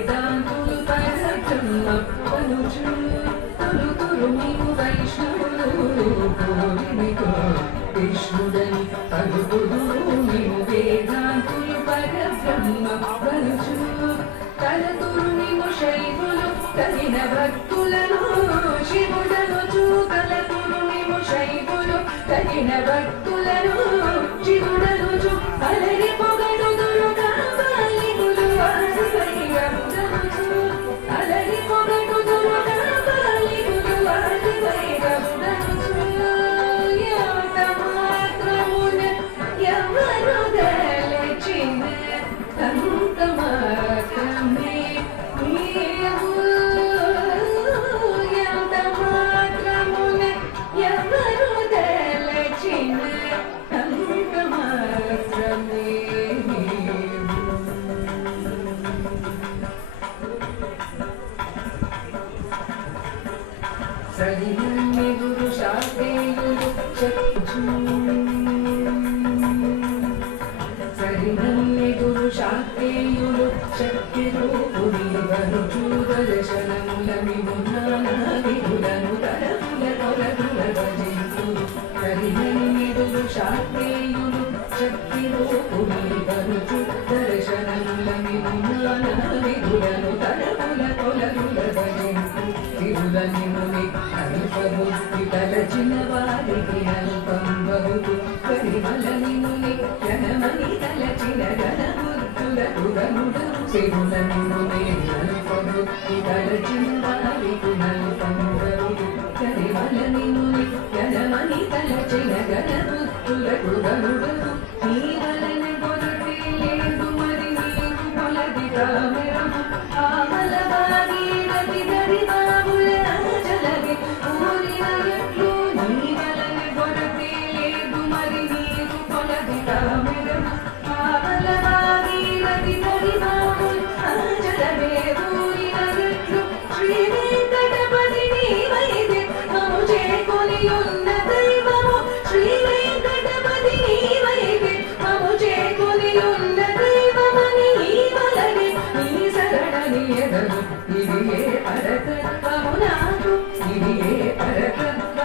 వేదాంతులు పరబ్రహ్మ అనుచు తులు తులు నీవు వైష్ణవులు కోరినికో విష్ణుడని పలుకుదు నీవు వేదాంతులు పరబ్రహ్మ అనుచు తలతురు నీవు శైవులు తగిన భక్తులను శివుడనుచు తలతురు నీవు శైవులు తగిన భక్తులను శివుడనుచు అలరి పొగడుదురు కాపాలికులు వారివైరముడనుచు అలరి పొగడుదురు కాపాలికులు వారివైరముడనుచు యంత మాత్రమున ఎవరు గెలిచిన అంత మాత్రమే నీవు యంత మాత్రమున ఎవరు గెలిచిన అంత మాత్రమే సరిహన్యగురు శాస్త్రేయులు చక్షు సరిహన్యగురు శాస్త్రేయులు శక్తి రూపుని వరుచు దర్శనముల విమున్నాన విధులను తరముల కొలదుల భజించు సరిహన్యగురు శాస్త్రేయులు శక్తి రూపుని వరుచు దర్శనముల విమున్నాన విధులను తరముల కొలదుల భజించు తిరులని ముని అల్పబుద్ధి తలచిన వారికి అల్పం బహుతు పరిమలని ముని జనమని తలచిన గణబుద్ధులకు గనుడరు శివులని ముని అల్పబుద్ధి తలచిన వారికి అల్పం బహుతు పరిమలని ముని జనమని తలచిన గణబుద్ధులకు గనుడరు నీ వలన కొరతే లేదు మరి నీకు కొలది కామెరము ఆమల భాగీరథి దరి బాబుల జలగి ఊరిన ఎట్లు నీ వలన కొరతే లేదు మరి నీకు కొలది కామెరము ఆమల భాగీరథి దరి బాబుల జలగే ఊరిన ఎట్లు శ్రీ వెంకటపతి నీవైతే మము చేకొని ఉన్న దైవము శ్రీ వెంకటపతి నీవైతే మము చేకొని ఉన్న దైవమని నీ వలనే నీ శరణని ఎదరు ఇది ఏ పరతత్వము నాకు ఇది ఏ పరతత్వము